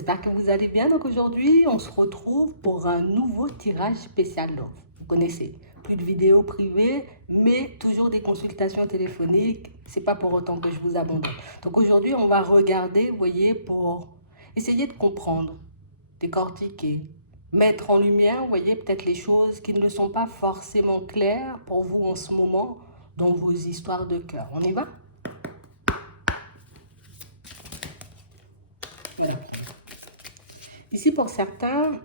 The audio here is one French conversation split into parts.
j'espère que vous allez bien. Donc aujourd'hui, on se retrouve pour un nouveau tirage spécial love. Vous connaissez, plus de vidéos privées, mais toujours des consultations téléphoniques. C'est pas pour autant que je vous abandonne. Donc aujourd'hui, on va regarder, vous voyez, pour essayer de comprendre, décortiquer, mettre en lumière, vous voyez, peut-être les choses qui ne sont pas forcément claires pour vous en ce moment dans vos histoires de cœur. On y va? Voilà. Ici, pour certains,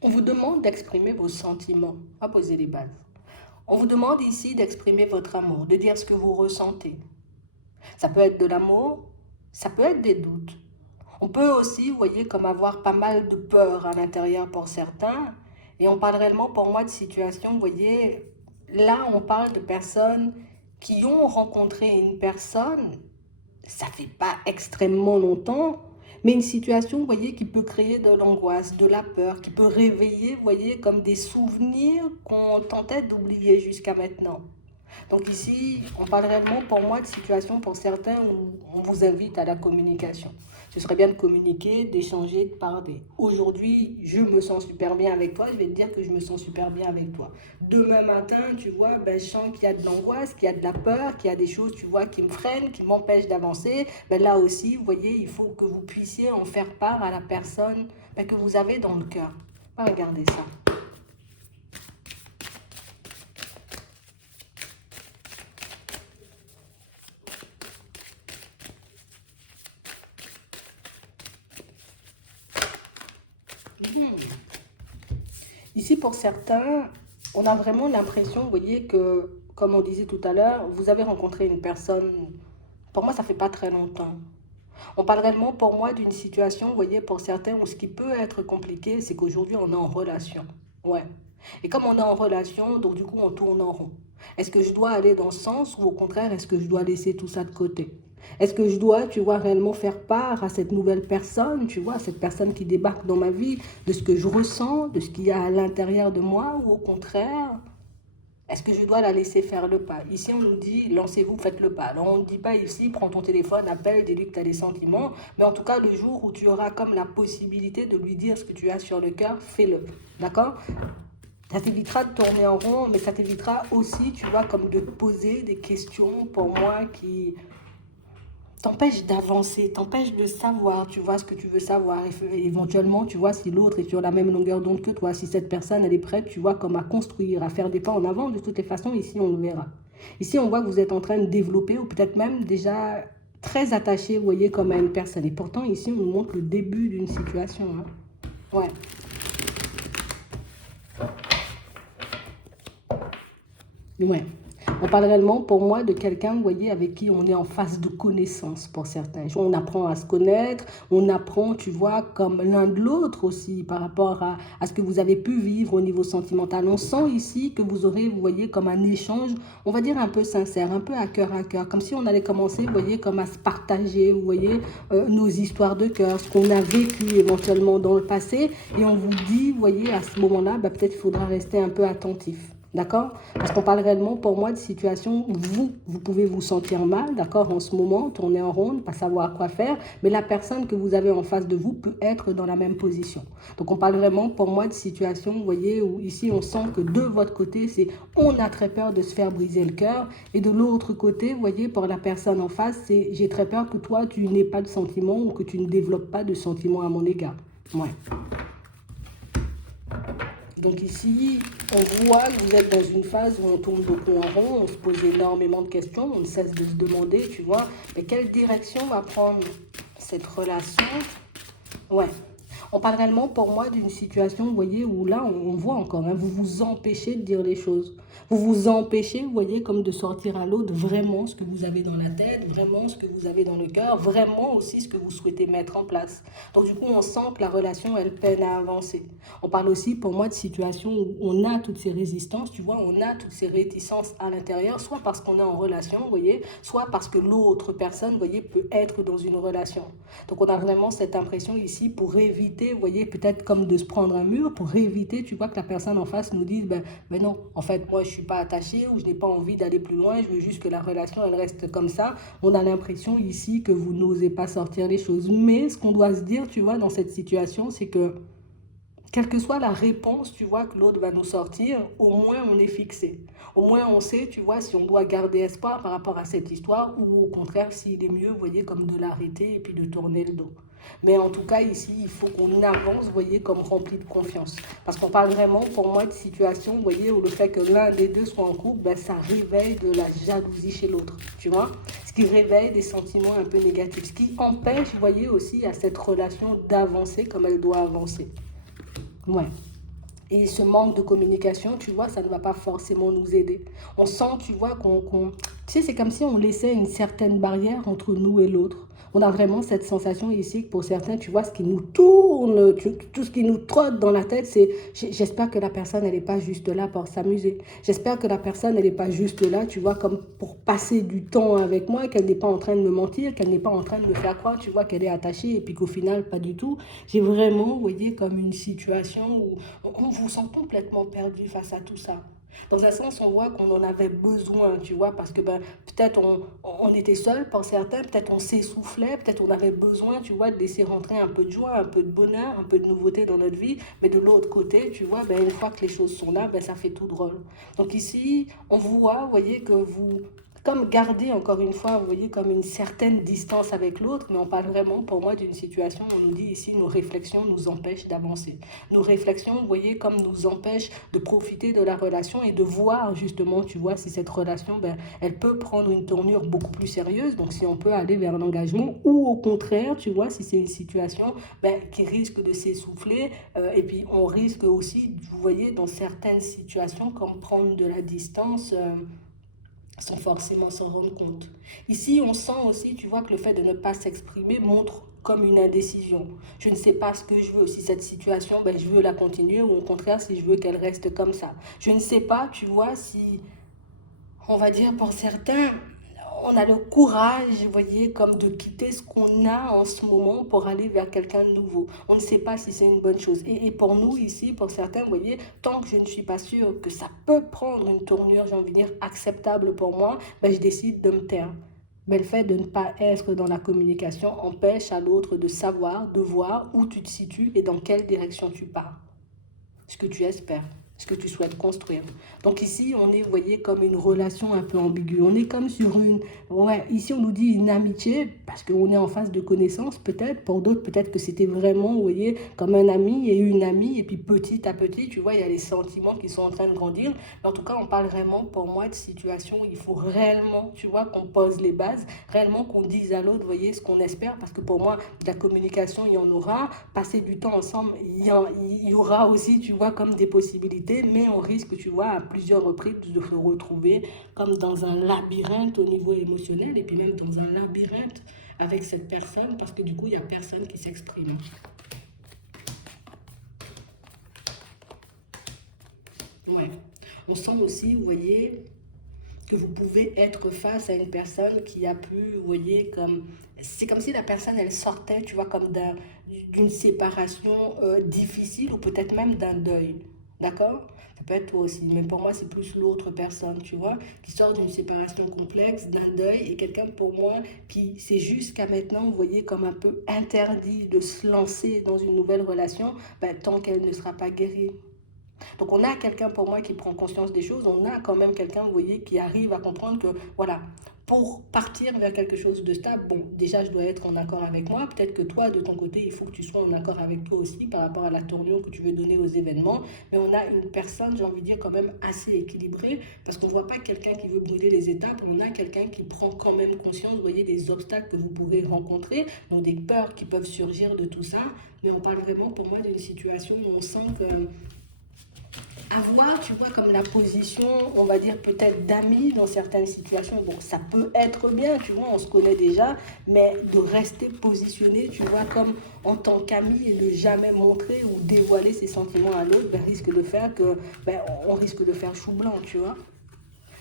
on vous demande d'exprimer vos sentiments. On va poser les bases. On vous demande ici d'exprimer votre amour, de dire ce que vous ressentez. Ça peut être de l'amour, ça peut être des doutes. On peut aussi, vous voyez, comme avoir pas mal de peur à l'intérieur pour certains. Et on parle réellement pour moi de situations, vous voyez, là on parle de personnes qui ont rencontré une personne, ça fait pas extrêmement longtemps, mais une situation, vous voyez, qui peut créer de l'angoisse, de la peur, qui peut réveiller, vous voyez, comme des souvenirs qu'on tentait d'oublier jusqu'à maintenant. Donc ici, on parle réellement pour moi de situations pour certains où on vous invite à la communication. Ce serait bien de communiquer, d'échanger, de parler. Aujourd'hui, je me sens super bien avec toi, je vais te dire que je me sens super bien avec toi. Demain matin, tu vois, ben, je sens qu'il y a de l'angoisse, qu'il y a de la peur, qu'il y a des choses, tu vois, qui me freinent, qui m'empêchent d'avancer. Ben, là aussi, vous voyez, il faut que vous puissiez en faire part à la personne ben, que vous avez dans le cœur. Regardez ça. Ici, pour certains, on a vraiment l'impression, vous voyez, que, comme on disait tout à l'heure, vous avez rencontré une personne, pour moi, ça fait pas très longtemps. On parle réellement, pour moi, d'une situation, vous voyez, pour certains, où ce qui peut être compliqué, c'est qu'aujourd'hui, on est en relation. Ouais. Et comme on est en relation, donc du coup, on tourne en rond. Est-ce que je dois aller dans ce sens ou au contraire, est-ce que je dois laisser tout ça de côté? Est-ce que je dois, tu vois, réellement faire part à cette nouvelle personne, tu vois, cette personne qui débarque dans ma vie, de ce que je ressens, de ce qu'il y a à l'intérieur de moi, ou au contraire, est-ce que je dois la laisser faire le pas? Ici, on nous dit, lancez-vous, faites le pas. Alors, on ne dit pas ici, prends ton téléphone, appelle, dis-lui que tu as des sentiments. Mais en tout cas, le jour où tu auras comme la possibilité de lui dire ce que tu as sur le cœur, fais-le. D'accord? Ça t'évitera de tourner en rond, mais ça t'évitera aussi, tu vois, comme de poser des questions pour moi qui t'empêchent d'avancer, t'empêchent de savoir, tu vois, ce que tu veux savoir. Et éventuellement, tu vois, si l'autre est sur la même longueur d'onde que toi, si cette personne, elle est prête, tu vois, comme à construire, à faire des pas en avant, de toutes les façons, ici, on le verra. Ici, on voit que vous êtes en train de développer, ou peut-être même déjà très attaché, vous voyez, comme à une personne. Et pourtant, ici, on nous montre le début d'une situation. Hein. Ouais. Ouais. On parle réellement, pour moi, de quelqu'un, vous voyez, avec qui on est en phase de connaissance pour certains. On apprend à se connaître, on apprend, tu vois, comme l'un de l'autre aussi, par rapport à ce que vous avez pu vivre au niveau sentimental. On sent ici que vous aurez, vous voyez, comme un échange, on va dire un peu sincère, un peu à cœur, comme si on allait commencer, vous voyez, comme à se partager, vous voyez, nos histoires de cœur, ce qu'on a vécu éventuellement dans le passé, et on vous dit, vous voyez, à ce moment-là, bah, peut-être qu'il faudra rester un peu attentif. D'accord? Parce qu'on parle réellement pour moi de situations où vous pouvez vous sentir mal, d'accord, en ce moment, tourner en rond, pas savoir quoi faire, mais la personne que vous avez en face de vous peut être dans la même position. Donc on parle vraiment pour moi de situations, vous voyez, où ici on sent que de votre côté, c'est on a très peur de se faire briser le cœur, et de l'autre côté, vous voyez, pour la personne en face, c'est j'ai très peur que toi, tu n'aies pas de sentiments ou que tu ne développes pas de sentiments à mon égard. Ouais. Donc ici, on voit que vous êtes dans une phase où on tourne beaucoup en rond, on se pose énormément de questions, on ne cesse de se demander, tu vois, mais quelle direction va prendre cette relation? Ouais. On parle réellement pour moi d'une situation, vous voyez, où là, on voit encore, hein, vous vous empêchez de dire les choses. Vous vous empêchez, vous voyez, comme de sortir à l'autre vraiment ce que vous avez dans la tête, vraiment ce que vous avez dans le cœur, vraiment aussi ce que vous souhaitez mettre en place. Donc du coup, on sent que la relation, elle peine à avancer. On parle aussi pour moi de situations où on a toutes ces résistances, tu vois, on a toutes ces réticences à l'intérieur, soit parce qu'on est en relation, vous voyez, soit parce que l'autre personne, vous voyez, peut être dans une relation. Donc on a vraiment cette impression ici pour éviter, vous voyez, peut-être comme de se prendre un mur, pour éviter, tu vois, que la personne en face nous dise, ben non, en fait, moi je suis pas attachée ou je n'ai pas envie d'aller plus loin, je veux juste que la relation, elle reste comme ça. On a l'impression ici que vous n'osez pas sortir les choses. Mais ce qu'on doit se dire, tu vois, dans cette situation, c'est que quelle que soit la réponse, tu vois, que l'autre va nous sortir, au moins on est fixé. Au moins on sait, tu vois, si on doit garder espoir par rapport à cette histoire ou au contraire, s'il est mieux, vous voyez, comme de l'arrêter et puis de tourner le dos. Mais en tout cas, ici, il faut qu'on avance, vous voyez, comme rempli de confiance. Parce qu'on parle vraiment, pour moi, de situation, vous voyez, où le fait que l'un des deux soit en couple, ben, ça réveille de la jalousie chez l'autre, tu vois. Ce qui réveille des sentiments un peu négatifs. Ce qui empêche, vous voyez, aussi à cette relation d'avancer comme elle doit avancer. Ouais. Et ce manque de communication, tu vois, ça ne va pas forcément nous aider. On sent, tu vois, tu sais, c'est comme si on laissait une certaine barrière entre nous et l'autre. On a vraiment cette sensation ici que pour certains, tu vois, ce qui nous tourne, tout ce qui nous trotte dans la tête, c'est j'espère que la personne, elle n'est pas juste là pour s'amuser. J'espère que la personne, elle n'est pas juste là, tu vois, comme pour passer du temps avec moi, qu'elle n'est pas en train de me mentir, qu'elle n'est pas en train de me faire croire, tu vois, qu'elle est attachée et puis qu'au final, pas du tout. J'ai vraiment, vous voyez, comme une situation où on vous sent complètement perdu face à tout ça. Dans un sens, on voit qu'on en avait besoin, tu vois, parce que ben, peut-être on était seul pour certains, peut-être on s'essoufflait, peut-être on avait besoin, tu vois, de laisser rentrer un peu de joie, un peu de bonheur, un peu de nouveauté dans notre vie. Mais de l'autre côté, tu vois, ben, une fois que les choses sont là, ben, ça fait tout drôle. Donc ici, on voit, vous voyez, que vous comme garder encore une fois, vous voyez, comme une certaine distance avec l'autre, mais on parle vraiment pour moi d'une situation, on nous dit ici, nos réflexions nous empêchent d'avancer. Nos réflexions, vous voyez, comme nous empêchent de profiter de la relation et de voir justement, tu vois, si cette relation, ben, elle peut prendre une tournure beaucoup plus sérieuse, donc si on peut aller vers l'engagement, ou au contraire, tu vois, si c'est une situation ben, qui risque de s'essouffler, et puis on risque aussi, vous voyez, dans certaines situations, comme prendre de la distance, sans forcément s'en rendre compte. Ici, on sent aussi, tu vois, que le fait de ne pas s'exprimer montre comme une indécision. Je ne sais pas ce que je veux. Si cette situation, ben, je veux la continuer ou au contraire, si je veux qu'elle reste comme ça. Je ne sais pas, tu vois, si on va dire pour certains, on a le courage, vous voyez, comme de quitter ce qu'on a en ce moment pour aller vers quelqu'un de nouveau. On ne sait pas si c'est une bonne chose. Et pour nous ici, pour certains, vous voyez, tant que je ne suis pas sûre que ça peut prendre une tournure, j'ai envie de dire, acceptable pour moi, ben, je décide de me taire. Mais le fait de ne pas être dans la communication empêche à l'autre de savoir, de voir où tu te situes et dans quelle direction tu pars. Ce que tu espères, ce que tu souhaites construire. Donc ici, on est, vous voyez, comme une relation un peu ambiguë. On est comme sur une... Ouais, ici, on nous dit une amitié, parce qu'on est en phase de connaissance, peut-être. Pour d'autres, peut-être que c'était vraiment, vous voyez, comme un ami et une amie. Et puis petit à petit, tu vois, il y a les sentiments qui sont en train de grandir. Mais en tout cas, on parle vraiment, pour moi, de situation où il faut réellement, tu vois, qu'on pose les bases, réellement qu'on dise à l'autre, vous voyez, ce qu'on espère. Parce que pour moi, de la communication, il y en aura. Passer du temps ensemble, il y aura aussi, tu vois, comme des possibilités, mais on risque, tu vois, à plusieurs reprises de se retrouver comme dans un labyrinthe au niveau émotionnel et puis même dans un labyrinthe avec cette personne parce que du coup, il n'y a personne qui s'exprime. Ouais. On sent aussi, vous voyez, que vous pouvez être face à une personne qui a pu, vous voyez, comme... C'est comme si la personne, elle sortait, tu vois, comme d'une séparation difficile ou peut-être même d'un deuil. D'accord? Ça peut être toi aussi, mais pour moi, c'est plus l'autre personne, tu vois, qui sort d'une séparation complexe, d'un deuil, et quelqu'un pour moi qui, c'est jusqu'à maintenant, vous voyez, comme un peu interdit de se lancer dans une nouvelle relation, ben, tant qu'elle ne sera pas guérie. Donc on a quelqu'un pour moi qui prend conscience des choses, on a quand même quelqu'un, vous voyez, qui arrive à comprendre que, voilà, pour partir vers quelque chose de stable, bon, déjà je dois être en accord avec moi, peut-être que toi, de ton côté, il faut que tu sois en accord avec toi aussi par rapport à la tournure que tu veux donner aux événements, mais on a une personne, j'ai envie de dire, quand même assez équilibrée, parce qu'on ne voit pas quelqu'un qui veut brûler les étapes, on a quelqu'un qui prend quand même conscience, vous voyez, des obstacles que vous pourrez rencontrer, donc des peurs qui peuvent surgir de tout ça, mais on parle vraiment pour moi d'une situation où on sent que avoir, tu vois, comme la position, on va dire peut-être d'amis dans certaines situations, bon, ça peut être bien, tu vois, on se connaît déjà, mais de rester positionné, tu vois, comme en tant qu'ami et ne jamais montrer ou dévoiler ses sentiments à l'autre, ben, risque de faire que, ben, on risque de faire chou blanc, tu vois.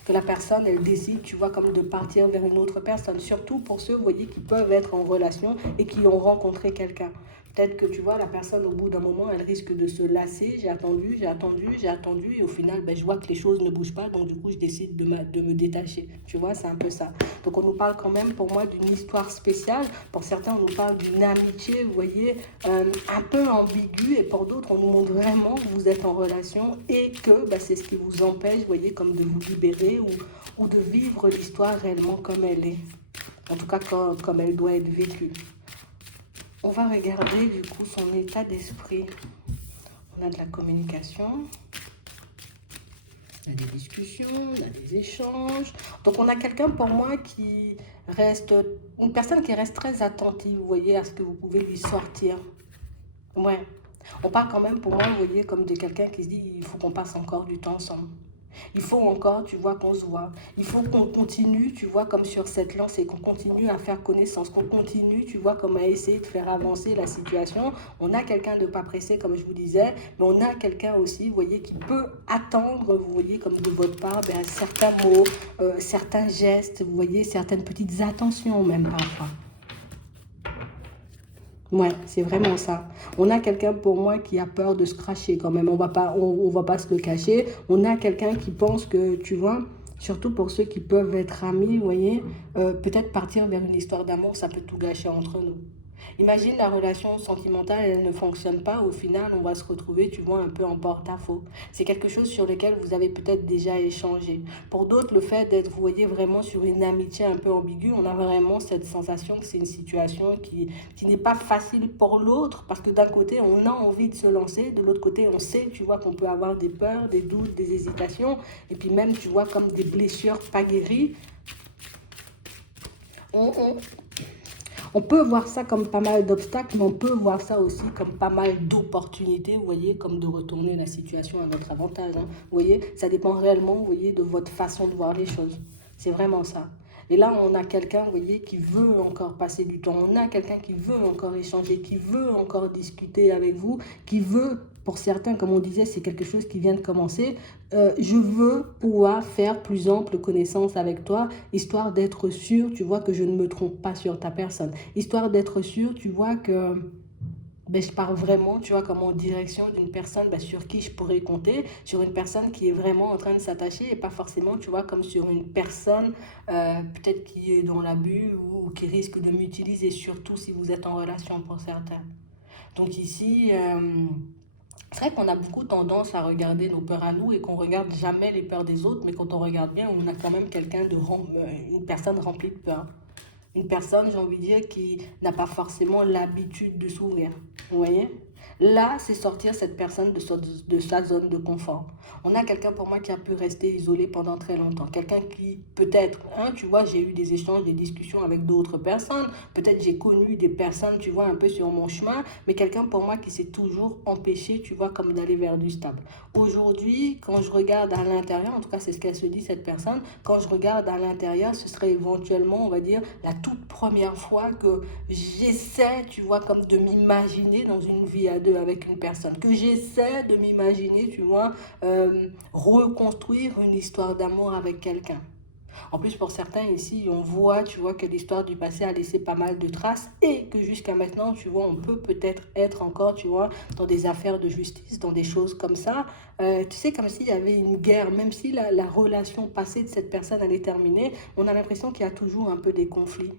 Que la personne, elle décide, tu vois, comme de partir vers une autre personne. Surtout pour ceux, vous voyez, qui peuvent être en relation et qui ont rencontré quelqu'un. Peut-être que tu vois, la personne au bout d'un moment, elle risque de se lasser. J'ai attendu et au final, ben, je vois que les choses ne bougent pas. Donc du coup, je décide de me détacher. Tu vois, c'est un peu ça. Donc on nous parle quand même pour moi d'une histoire spéciale. Pour certains, on nous parle d'une amitié, vous voyez, un peu ambiguë. Et pour d'autres, on nous montre vraiment que vous êtes en relation et que ben, c'est ce qui vous empêche, vous voyez, comme de vous libérer ou de vivre l'histoire réellement comme elle est. En tout cas, comme elle doit être vécue. On va regarder du coup son état d'esprit. On a de la communication, on a des discussions, on a des échanges. Donc on a quelqu'un pour moi qui reste, une personne qui reste très attentive, vous voyez, à ce que vous pouvez lui sortir. Ouais. On parle quand même pour moi, vous voyez, comme de quelqu'un qui se dit, il faut qu'on passe encore du temps ensemble. Il faut encore, tu vois, qu'on se voit. Il faut qu'on continue, tu vois, comme sur cette lancée, qu'on continue à faire connaissance, qu'on continue, tu vois, comme à essayer de faire avancer la situation. On a quelqu'un de pas pressé, comme je vous disais, mais on a quelqu'un aussi, vous voyez, qui peut attendre, vous voyez, comme de votre part, ben, certains mots, certains gestes, vous voyez, certaines petites attentions même parfois. Ouais, c'est vraiment ça. On a quelqu'un pour moi qui a peur de se cracher quand même. On va pas se le cacher. On a quelqu'un qui pense que, tu vois, surtout pour ceux qui peuvent être amis, vous voyez, peut-être partir vers une histoire d'amour, ça peut tout gâcher entre nous. Imagine la relation sentimentale, elle ne fonctionne pas. Au final, on va se retrouver, tu vois, un peu en porte-à-faux. C'est quelque chose sur lequel vous avez peut-être déjà échangé. Pour d'autres, le fait d'être, vous voyez, vraiment sur une amitié un peu ambiguë, on a vraiment cette sensation que c'est une situation qui n'est pas facile pour l'autre, parce que d'un côté, on a envie de se lancer, de l'autre côté, on sait, tu vois, qu'on peut avoir des peurs, des doutes, des hésitations, et puis même, tu vois, comme des blessures pas guéries. On, on, on peut voir ça comme pas mal d'obstacles, mais on peut voir ça aussi comme pas mal d'opportunités, vous voyez, comme de retourner la situation à notre avantage. Hein. Vous voyez, ça dépend réellement, vous voyez, de votre façon de voir les choses. C'est vraiment ça. Et là, on a quelqu'un, vous voyez, qui veut encore passer du temps. On a quelqu'un qui veut encore échanger, qui veut encore discuter avec vous, qui veut, pour certains, comme on disait, c'est quelque chose qui vient de commencer. Je veux pouvoir faire plus ample connaissance avec toi, histoire d'être sûr, tu vois, que je ne me trompe pas sur ta personne. Histoire d'être sûr, tu vois, que ben, je pars vraiment, tu vois, comme en direction d'une personne ben, sur qui je pourrais compter, sur une personne qui est vraiment en train de s'attacher et pas forcément, tu vois, comme sur une personne peut-être qui est dans l'abus ou qui risque de m'utiliser, surtout si vous êtes en relation pour certains. Donc ici, c'est vrai qu'on a beaucoup tendance à regarder nos peurs à nous et qu'on regarde jamais les peurs des autres, mais quand on regarde bien, on a quand même une personne remplie de peur. Une personne, j'ai envie de dire, qui n'a pas forcément l'habitude de s'ouvrir. Vous voyez? Là, c'est sortir cette personne de sa zone de confort. On a quelqu'un pour moi qui a pu rester isolé pendant très longtemps. Quelqu'un qui, peut-être, hein, tu vois, j'ai eu des échanges, des discussions avec d'autres personnes. Peut-être j'ai connu des personnes, tu vois, un peu sur mon chemin. Mais quelqu'un pour moi qui s'est toujours empêché, tu vois, comme d'aller vers du stable. Aujourd'hui, quand je regarde à l'intérieur, en tout cas c'est ce qu'elle se dit cette personne, quand je regarde à l'intérieur, ce serait éventuellement, on va dire, la toute première fois que j'essaie, tu vois, comme de m'imaginer dans une vie à deux avec une personne, que j'essaie de m'imaginer, tu vois, reconstruire une histoire d'amour avec quelqu'un. En plus, pour certains ici, on voit, tu vois, que l'histoire du passé a laissé pas mal de traces et que jusqu'à maintenant, tu vois, on peut peut-être être encore, tu vois, dans des affaires de justice, dans des choses comme ça. Tu sais, comme s'il y avait une guerre, même si la relation passée de cette personne, elle est terminée, on a l'impression qu'il y a toujours un peu des conflits.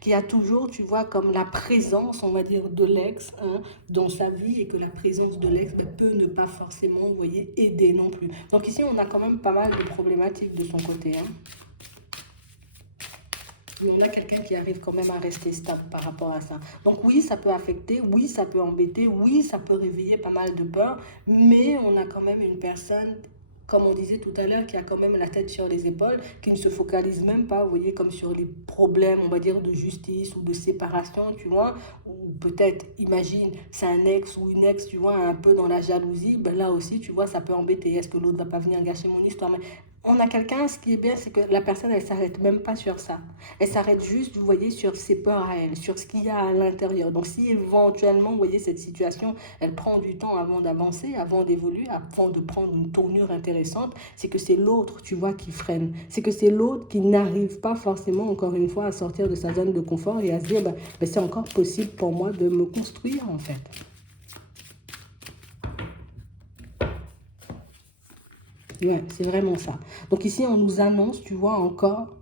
Qu'il y a toujours, tu vois, comme la présence, on va dire, de l'ex hein, dans sa vie et que la présence de l'ex ben, peut ne pas forcément, vous voyez, aider non plus. Donc ici, on a quand même pas mal de problématiques de son côté. Hein. Mais on a quelqu'un qui arrive quand même à rester stable par rapport à ça. Donc oui, ça peut affecter, oui, ça peut embêter, oui, ça peut réveiller pas mal de peur, mais on a quand même une personne, comme on disait tout à l'heure, qui a quand même la tête sur les épaules, qui ne se focalise même pas, vous voyez, comme sur les problèmes, on va dire, de justice ou de séparation, tu vois, ou peut-être, imagine, c'est un ex ou une ex, tu vois, un peu dans la jalousie, ben là aussi, tu vois, ça peut embêter. Est-ce que l'autre va pas venir gâcher mon histoire? Mais on a quelqu'un, ce qui est bien, c'est que la personne, elle s'arrête même pas sur ça. Elle s'arrête juste, vous voyez, sur ses peurs à elle, sur ce qu'il y a à l'intérieur. Donc, si éventuellement, vous voyez, cette situation, elle prend du temps avant d'avancer, avant d'évoluer, avant de prendre une tournure intéressante, c'est que c'est l'autre, tu vois, qui freine. C'est que c'est l'autre qui n'arrive pas forcément, encore une fois, à sortir de sa zone de confort et à se dire, c'est encore possible pour moi de me construire, en fait. Ouais, c'est vraiment ça. Donc ici, on nous annonce, tu vois, encore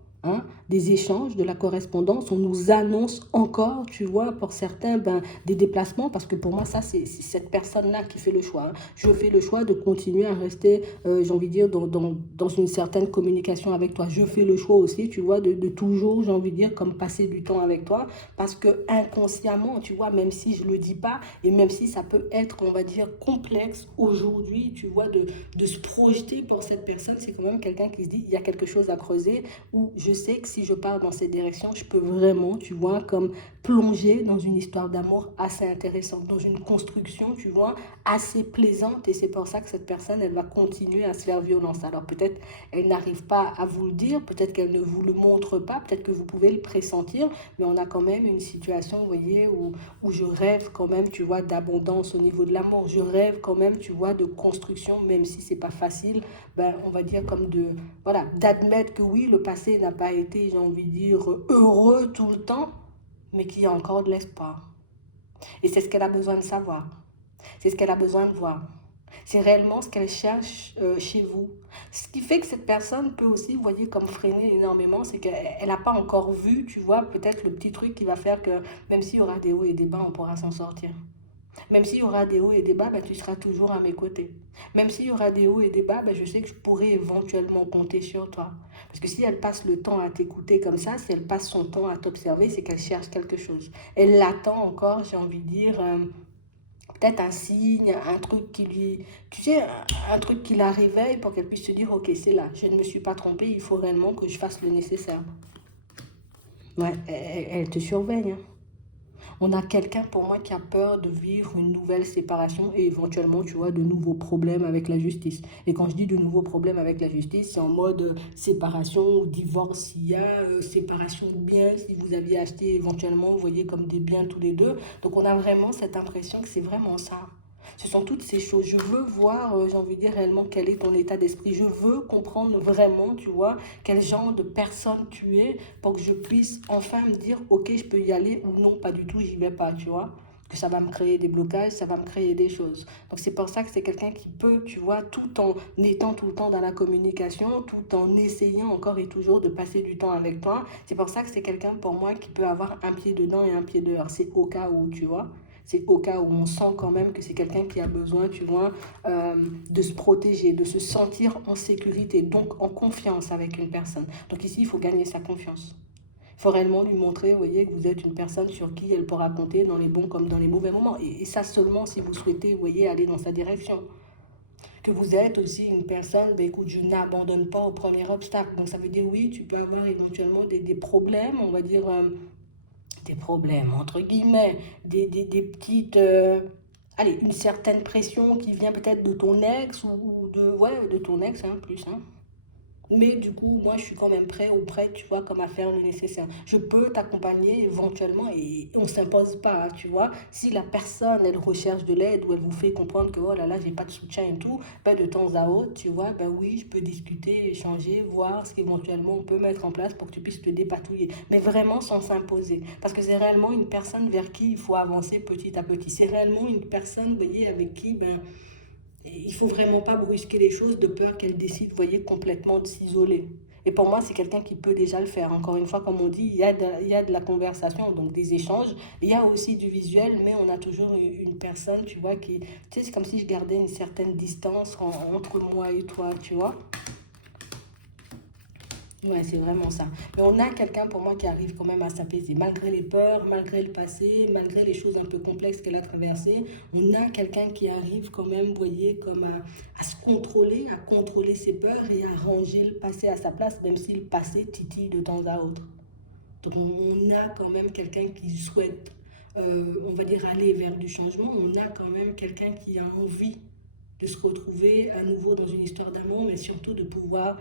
des échanges, de la correspondance. On nous annonce encore, tu vois, pour certains, des déplacements. Parce que pour moi, ça, c'est cette personne-là qui fait le choix. Je fais le choix de continuer à rester, j'ai envie de dire, dans une certaine communication avec toi. Je fais le choix aussi, tu vois, de toujours, j'ai envie de dire, comme passer du temps avec toi. Parce que inconsciemment, tu vois, même si je ne le dis pas, et même si ça peut être, on va dire, complexe aujourd'hui, tu vois, de se projeter pour cette personne, c'est quand même quelqu'un qui se dit, il y a quelque chose à creuser, où je sais que si je pars dans cette direction, je peux vraiment, tu vois, comme plonger dans une histoire d'amour assez intéressante, dans une construction, tu vois, assez plaisante, et c'est pour ça que cette personne, elle va continuer à se faire violence. Alors peut-être elle n'arrive pas à vous le dire, peut-être qu'elle ne vous le montre pas, peut-être que vous pouvez le pressentir, mais on a quand même une situation, vous voyez, où je rêve quand même, tu vois, d'abondance au niveau de l'amour. Je rêve quand même, tu vois, de construction, même si c'est pas facile, on va dire comme voilà, d'admettre que oui, le passé n'a pas été, j'ai envie de dire, heureux tout le temps, mais qu'il y a encore de l'espoir. Et c'est ce qu'elle a besoin de savoir. C'est ce qu'elle a besoin de voir. C'est réellement ce qu'elle cherche chez vous. Ce qui fait que cette personne peut aussi, vous voyez, comme freiner énormément, c'est qu'elle n'a pas encore vu, tu vois, peut-être le petit truc qui va faire que même s'il y aura des hauts et des bas, on pourra s'en sortir. Même s'il y aura des hauts et des bas, tu seras toujours à mes côtés. Même s'il y aura des hauts et des bas, je sais que je pourrai éventuellement compter sur toi. Parce que si elle passe le temps à t'écouter comme ça, si elle passe son temps à t'observer, c'est qu'elle cherche quelque chose. Elle l'attend encore, j'ai envie de dire, peut-être un signe, un truc qui lui, tu sais, un truc qui la réveille pour qu'elle puisse se dire, ok, c'est là, je ne me suis pas trompée, il faut réellement que je fasse le nécessaire. Ouais, elle te surveille, hein. On a quelqu'un pour moi qui a peur de vivre une nouvelle séparation et éventuellement, tu vois, de nouveaux problèmes avec la justice. Et quand je dis de nouveaux problèmes avec la justice, c'est en mode séparation ou divorce s'il y a, séparation de biens si vous aviez acheté éventuellement, vous voyez, comme des biens tous les deux. Donc on a vraiment cette impression que c'est vraiment ça. Ce sont toutes ces choses. Je veux voir, j'ai envie de dire réellement quel est ton état d'esprit. Je veux comprendre vraiment, tu vois, quel genre de personne tu es pour que je puisse enfin me dire, ok, je peux y aller ou non, pas du tout, j'y vais pas, tu vois. Que ça va me créer des blocages, ça va me créer des choses. Donc c'est pour ça que c'est quelqu'un qui peut, tu vois, tout en étant tout le temps dans la communication, tout en essayant encore et toujours de passer du temps avec toi. C'est pour ça que c'est quelqu'un pour moi qui peut avoir un pied dedans et un pied dehors. C'est au cas où, tu vois. C'est au cas où on sent quand même que c'est quelqu'un qui a besoin, tu vois, de se protéger, de se sentir en sécurité, donc en confiance avec une personne. Donc ici, il faut gagner sa confiance. Il faut réellement lui montrer, vous voyez, que vous êtes une personne sur qui elle pourra compter dans les bons comme dans les mauvais moments. Et ça seulement si vous souhaitez, vous voyez, aller dans sa direction. Que vous êtes aussi une personne, écoute, je n'abandonne pas au premier obstacle. Donc ça veut dire, oui, tu peux avoir éventuellement des problèmes, on va dire, des problèmes, entre guillemets, des petites... allez, une certaine pression qui vient peut-être de ton ex ou ouais, de ton ex, hein, plus, hein. Mais du coup, moi, je suis quand même prêt ou prête, tu vois, comme à faire le nécessaire. Je peux t'accompagner éventuellement et on ne s'impose pas, tu vois. Si la personne, elle recherche de l'aide ou elle vous fait comprendre que, oh là là, j'ai pas de soutien et tout, de temps à autre, tu vois, oui, je peux discuter, échanger, voir ce qu'éventuellement on peut mettre en place pour que tu puisses te dépatouiller. Mais vraiment sans s'imposer. Parce que c'est réellement une personne vers qui il faut avancer petit à petit. C'est réellement une personne, vous voyez, avec qui, il faut vraiment pas brusquer les choses de peur qu'elle décide, vous voyez, complètement de s'isoler. Et pour moi, c'est quelqu'un qui peut déjà le faire. Encore une fois, comme on dit, il y a de la conversation, donc des échanges. Il y a aussi du visuel, mais on a toujours une personne, tu vois, qui... Tu sais, c'est comme si je gardais une certaine distance entre moi et toi, tu vois. Ouais, c'est vraiment ça. Mais on a quelqu'un pour moi qui arrive quand même à s'apaiser, malgré les peurs, malgré le passé, malgré les choses un peu complexes qu'elle a traversées. On a quelqu'un qui arrive quand même, vous voyez, comme à se contrôler, à contrôler ses peurs et à ranger le passé à sa place, même si le passé titille de temps à autre. Donc on a quand même quelqu'un qui souhaite, on va dire, aller vers du changement. On a quand même quelqu'un qui a envie de se retrouver à nouveau dans une histoire d'amour, mais surtout de pouvoir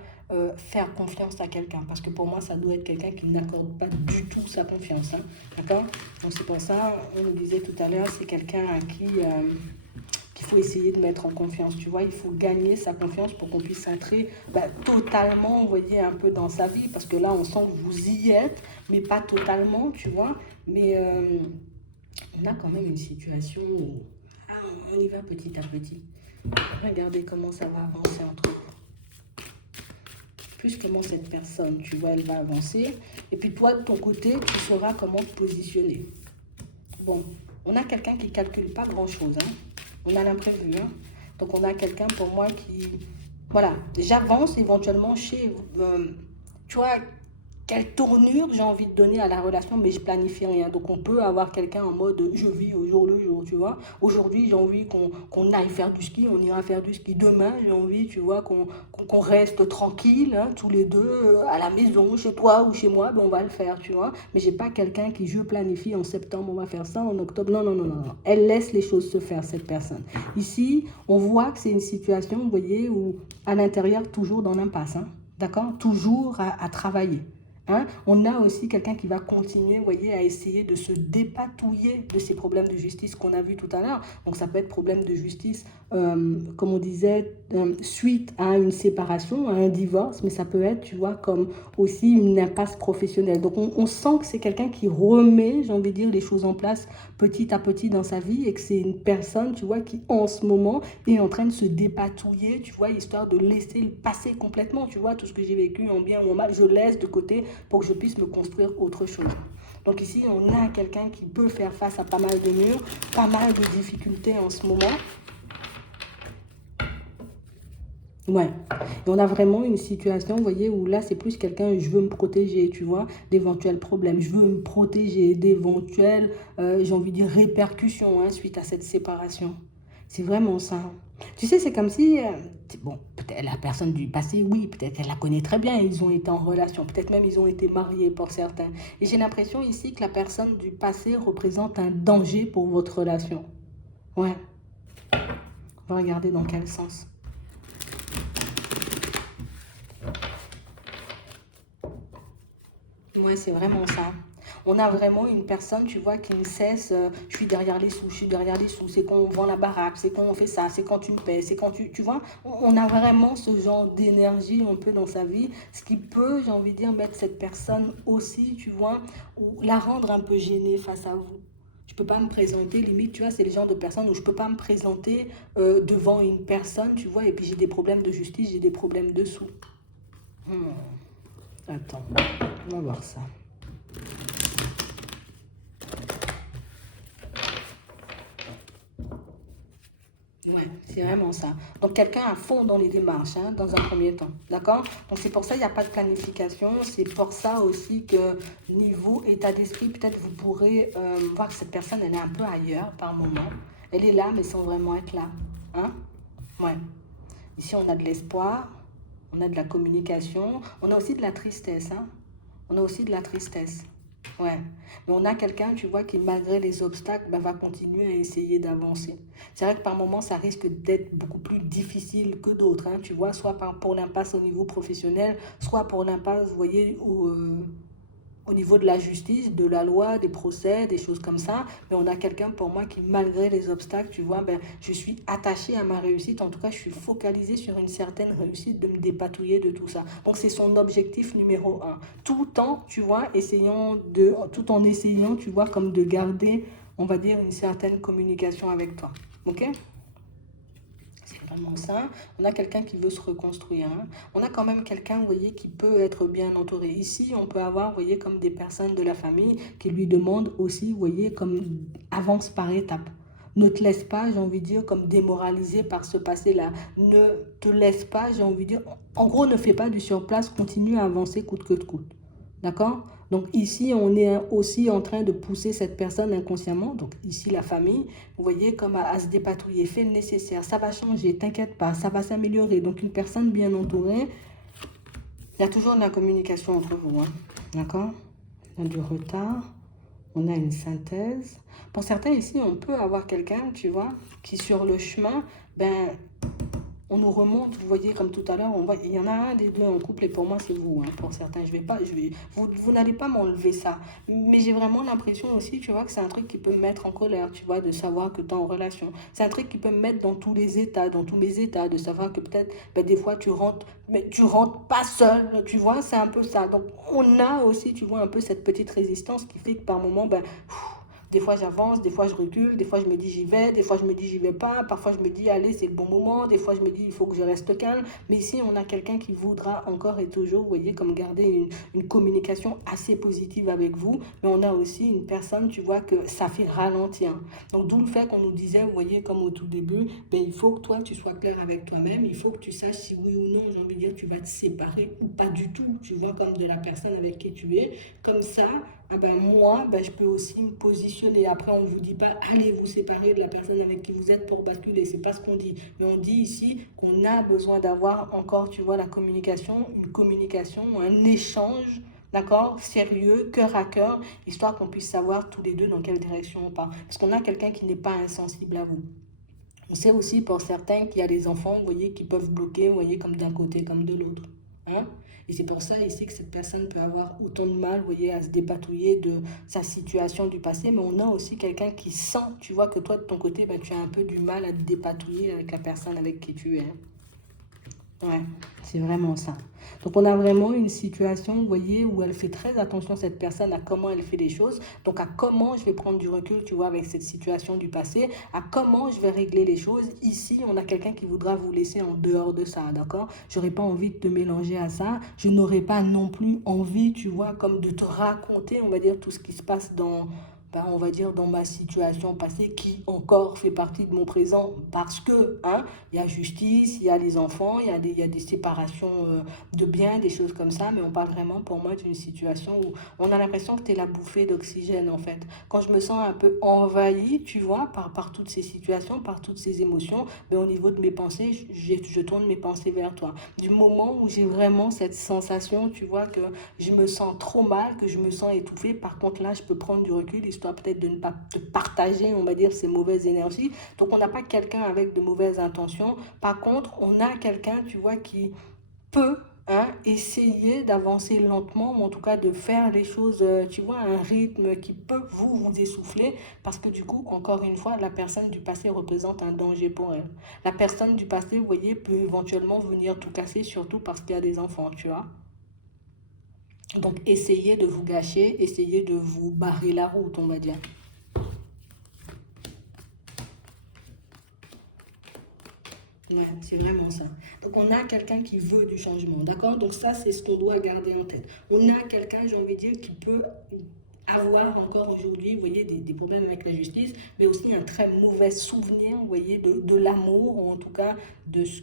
faire confiance à quelqu'un. Parce que pour moi, ça doit être quelqu'un qui n'accorde pas du tout sa confiance. Hein. D'accord? Donc c'est pour ça, on nous disait tout à l'heure, c'est quelqu'un à qui qu'il faut essayer de mettre en confiance, tu vois, il faut gagner sa confiance pour qu'on puisse entrer totalement, vous voyez, un peu dans sa vie, parce que là, on sent que vous y êtes, mais pas totalement, tu vois, mais on a quand même une situation où on y va petit à petit. Regardez comment ça va avancer entre vous. Plus comment cette personne, tu vois, elle va avancer, et puis toi, de ton côté, tu sauras comment te positionner. Bon, on a quelqu'un qui ne calcule pas grand-chose, hein. On a l'imprévu, hein. Donc on a quelqu'un pour moi qui... Voilà, j'avance éventuellement chez... tu vois, quelle tournure j'ai envie de donner à la relation, mais je planifie rien. Donc on peut avoir quelqu'un en mode je vis au jour le jour, tu vois. Aujourd'hui, j'ai envie qu'on aille faire du ski, on ira faire du ski. Demain, j'ai envie, tu vois, qu'on reste tranquille, hein, tous les deux, à la maison, chez toi ou chez moi, ben on va le faire, tu vois. Mais j'ai pas quelqu'un qui, je planifie en septembre, on va faire ça, en octobre. Non, non, non, non, non. Elle laisse les choses se faire, cette personne. Ici, on voit que c'est une situation, vous voyez, où à l'intérieur, toujours dans l'impasse, hein. D'accord? Toujours à travailler. Hein? On a aussi quelqu'un qui va continuer, vous voyez, à essayer de se dépatouiller de ces problèmes de justice qu'on a vus tout à l'heure. Donc ça peut être problème de justice, comme on disait, suite à une séparation, à un divorce, mais ça peut être, tu vois, comme aussi une impasse professionnelle. Donc on sent que c'est quelqu'un qui remet, j'ai envie de dire, les choses en place petit à petit dans sa vie et que c'est une personne, tu vois, qui en ce moment est en train de se dépatouiller, tu vois, histoire de laisser le passé complètement, tu vois, tout ce que j'ai vécu en bien ou en mal, je laisse de côté pour que je puisse me construire autre chose. Donc ici, on a quelqu'un qui peut faire face à pas mal de murs, pas mal de difficultés en ce moment. Ouais, et on a vraiment une situation, vous voyez, où là, c'est plus quelqu'un, je veux me protéger, tu vois, d'éventuels problèmes. Je veux me protéger d'éventuelles, j'ai envie de dire, répercussions hein, suite à cette séparation. C'est vraiment ça. Tu sais, c'est comme si, bon, peut-être la personne du passé, oui, peut-être elle la connaît très bien, ils ont été en relation, peut-être même ils ont été mariés pour certains. Et j'ai l'impression ici que la personne du passé représente un danger pour votre relation. Ouais, on va regarder dans quel sens. Ouais, c'est vraiment ça. On a vraiment une personne, tu vois, qui ne cesse, je suis derrière les sous, je suis derrière les sous, c'est quand on vend la baraque, c'est quand on fait ça, c'est quand tu me paies, c'est quand tu vois, on a vraiment ce genre d'énergie un peu dans sa vie, ce qui peut, j'ai envie de dire, mettre cette personne aussi, tu vois, ou la rendre un peu gênée face à vous. Je peux pas me présenter, limite, tu vois, c'est le genre de personne où je peux pas me présenter devant une personne, tu vois, et puis j'ai des problèmes de justice, j'ai des problèmes de sous. Hmm. Attends, on va voir ça. Ouais, c'est vraiment ça. Donc, quelqu'un à fond dans les démarches, hein, dans un premier temps. D'accord? Donc, c'est pour ça qu'il n'y a pas de planification. C'est pour ça aussi que, niveau état d'esprit, peut-être vous pourrez voir que cette personne, elle est un peu ailleurs par moment. Elle est là, mais sans vraiment être là. Hein? Ouais. Ici, on a de l'espoir, on a de la communication, on a aussi de la tristesse. Hein? On a aussi de la tristesse. Ouais. Mais on a quelqu'un, tu vois, qui malgré les obstacles, bah, va continuer à essayer d'avancer. C'est vrai que par moments, ça risque d'être beaucoup plus difficile que d'autres, hein, tu vois, soit pour l'impasse au niveau professionnel, soit pour l'impasse, vous voyez, au niveau de la justice, de la loi, des procès, des choses comme ça. Mais on a quelqu'un pour moi qui, malgré les obstacles, tu vois, ben, je suis attachée à ma réussite. En tout cas, je suis focalisée sur une certaine réussite, de me dépatouiller de tout ça. Donc, c'est son objectif numéro un. Tout en, tu vois, tout en essayant, tu vois, comme de garder, on va dire, une certaine communication avec toi. Ok? C'est vraiment ça. On a quelqu'un qui veut se reconstruire. Hein. On a quand même quelqu'un, vous voyez, qui peut être bien entouré. Ici, on peut avoir, vous voyez, comme des personnes de la famille qui lui demandent aussi, vous voyez, comme avance par étapes. Ne te laisse pas, j'ai envie de dire, comme démoralisé par ce passé-là. Ne te laisse pas, j'ai envie de dire, en gros, ne fais pas du surplace, continue à avancer coûte que coûte. D'accord? Donc ici, on est aussi en train de pousser cette personne inconsciemment, donc ici la famille, vous voyez, comme à se dépatouiller, fais le nécessaire, ça va changer, t'inquiète pas, ça va s'améliorer. Donc une personne bien entourée, il y a toujours de la communication entre vous, hein, d'accord? On a du retard, on a une synthèse. Pour certains ici, on peut avoir quelqu'un, tu vois, qui sur le chemin, ben, on nous remonte, vous voyez, comme tout à l'heure, il y en a un des deux en couple et pour moi c'est vous, hein, pour certains, vous n'allez pas m'enlever ça, mais j'ai vraiment l'impression aussi, tu vois, que c'est un truc qui peut me mettre en colère, tu vois, de savoir que tu es en relation, c'est un truc qui peut me mettre dans tous les états, dans tous mes états, de savoir que peut-être, ben, des fois tu rentres, mais tu rentres pas seul, tu vois, c'est un peu ça, donc on a aussi, tu vois, un peu cette petite résistance qui fait que par moment, ben, des fois j'avance, des fois je recule, des fois je me dis j'y vais, des fois je me dis j'y vais pas, parfois je me dis allez c'est le bon moment, des fois je me dis il faut que je reste calme. Mais ici on a quelqu'un qui voudra encore et toujours, vous voyez, comme garder une communication assez positive avec vous, mais on a aussi une personne, tu vois, que ça fait ralentir. Donc d'où le fait qu'on nous disait, vous voyez, comme au tout début, ben, il faut que toi tu sois clair avec toi-même, il faut que tu saches si oui ou non, j'ai envie de dire, tu vas te séparer ou pas du tout, tu vois, comme de la personne avec qui tu es. Comme ça, ah ben moi, ben je peux aussi me positionner. Après, on ne vous dit pas, allez vous séparer de la personne avec qui vous êtes pour basculer. C'est pas ce qu'on dit. Mais on dit ici qu'on a besoin d'avoir encore, tu vois, la communication, une communication, un échange, d'accord, sérieux, cœur à cœur, histoire qu'on puisse savoir tous les deux dans quelle direction on part. Parce qu'on a quelqu'un qui n'est pas insensible à vous. On sait aussi pour certains qu'il y a des enfants, vous voyez, qui peuvent bloquer, vous voyez, comme d'un côté, comme de l'autre. Hein? Et c'est pour ça ici que cette personne peut avoir autant de mal, vous voyez, à se dépatouiller de sa situation du passé. Mais on a aussi quelqu'un qui sent, tu vois, que toi, de ton côté, ben, tu as un peu du mal à te dépatouiller avec la personne avec qui tu es. Hein. Ouais, c'est vraiment ça. Donc on a vraiment une situation, vous voyez, où elle fait très attention, cette personne, à comment elle fait les choses. Donc à comment je vais prendre du recul, tu vois, avec cette situation du passé, à comment je vais régler les choses. Ici, on a quelqu'un qui voudra vous laisser en dehors de ça, d'accord? J'aurais pas envie de te mélanger à ça. Je n'aurais pas non plus envie, tu vois, comme de te raconter, on va dire, tout ce qui se passe dans, ben, on va dire, dans ma situation passée, qui encore fait partie de mon présent, parce que, hein, il y a justice, il y a les enfants, il y a des séparations de biens, des choses comme ça, mais on parle vraiment pour moi d'une situation où on a l'impression que tu es la bouffée d'oxygène en fait. Quand je me sens un peu envahie, tu vois, par toutes ces situations, par toutes ces émotions, mais au niveau de mes pensées, je tourne mes pensées vers toi. Du moment où j'ai vraiment cette sensation, tu vois, que je me sens trop mal, que je me sens étouffée, par contre là, je peux prendre du recul, histoire peut-être de ne pas te partager, on va dire, ces mauvaises énergies. Donc on n'a pas quelqu'un avec de mauvaises intentions. Par contre, on a quelqu'un, tu vois, qui peut, hein, essayer d'avancer lentement, ou en tout cas de faire les choses, tu vois, à un rythme qui peut vous essouffler, parce que du coup, encore une fois, la personne du passé représente un danger pour elle. La personne du passé, vous voyez, peut éventuellement venir tout casser, surtout parce qu'il y a des enfants, tu vois. Donc, essayez de vous gâcher, essayez de vous barrer la route, on va dire. Ouais, c'est vraiment ça. Donc, on a quelqu'un qui veut du changement, d'accord? Donc, ça, c'est ce qu'on doit garder en tête. On a quelqu'un, j'ai envie de dire, qui peut avoir encore aujourd'hui, vous voyez, des problèmes avec la justice, mais aussi un très mauvais souvenir, vous voyez, de l'amour, ou en tout cas de ce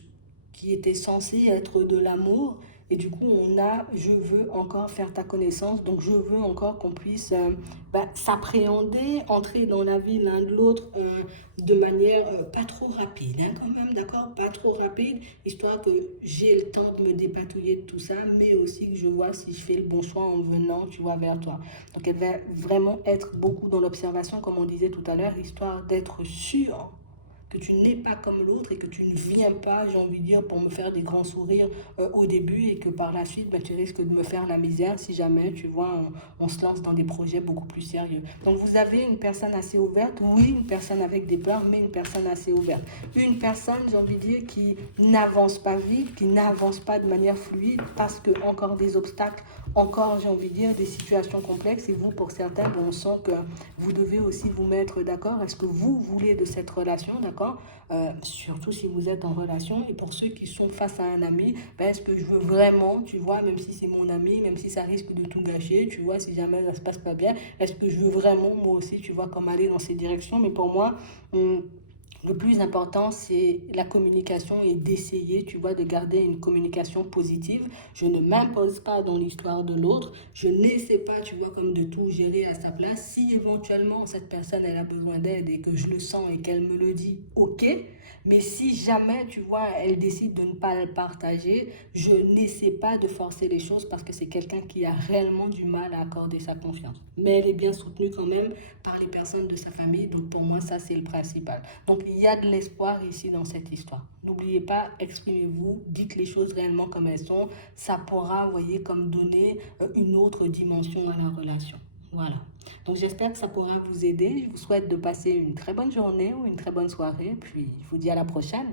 qui était censé être de l'amour. Et du coup, on a, je veux encore faire ta connaissance, donc je veux encore qu'on puisse s'appréhender, entrer dans la vie l'un de l'autre de manière pas trop rapide, hein, quand même, d'accord? Pas trop rapide, histoire que j'ai le temps de me dépatouiller de tout ça, mais aussi que je vois si je fais le bon choix en venant, tu vois, vers toi. Donc elle va vraiment être beaucoup dans l'observation, comme on disait tout à l'heure, histoire d'être sûr que tu n'es pas comme l'autre et que tu ne viens pas, j'ai envie de dire, pour me faire des grands sourires au début et que par la suite, tu risques de me faire la misère si jamais, tu vois, on se lance dans des projets beaucoup plus sérieux. Donc vous avez une personne assez ouverte, oui, une personne avec des peurs, mais une personne assez ouverte. Une personne, j'ai envie de dire, qui n'avance pas vite, qui n'avance pas de manière fluide parce que encore des obstacles, encore, j'ai envie de dire, des situations complexes. Et vous, pour certains, bon, on sent que vous devez aussi vous mettre d'accord. Est-ce que vous voulez de cette relation, d'accord? Surtout si vous êtes en relation. Et pour ceux qui sont face à un ami, ben, est-ce que je veux vraiment, tu vois, même si c'est mon ami, même si ça risque de tout gâcher, tu vois, si jamais ça se passe pas bien, est-ce que je veux vraiment, moi aussi, tu vois, comme aller dans ces directions? Mais pour moi, le plus important, c'est la communication et d'essayer, tu vois, de garder une communication positive. Je ne m'impose pas dans l'histoire de l'autre. Je n'essaie pas, tu vois, comme de tout gérer à sa place. Si éventuellement cette personne, elle a besoin d'aide et que je le sens et qu'elle me le dit, ok. Mais si jamais, tu vois, elle décide de ne pas le partager, je n'essaie pas de forcer les choses parce que c'est quelqu'un qui a réellement du mal à accorder sa confiance. Mais elle est bien soutenue quand même par les personnes de sa famille. Donc pour moi, ça, c'est le principal. Donc il y a de l'espoir ici dans cette histoire. N'oubliez pas, exprimez-vous, dites les choses réellement comme elles sont. Ça pourra, vous voyez, comme donner une autre dimension à la relation. Voilà. Donc j'espère que ça pourra vous aider. Je vous souhaite de passer une très bonne journée ou une très bonne soirée. Puis je vous dis à la prochaine.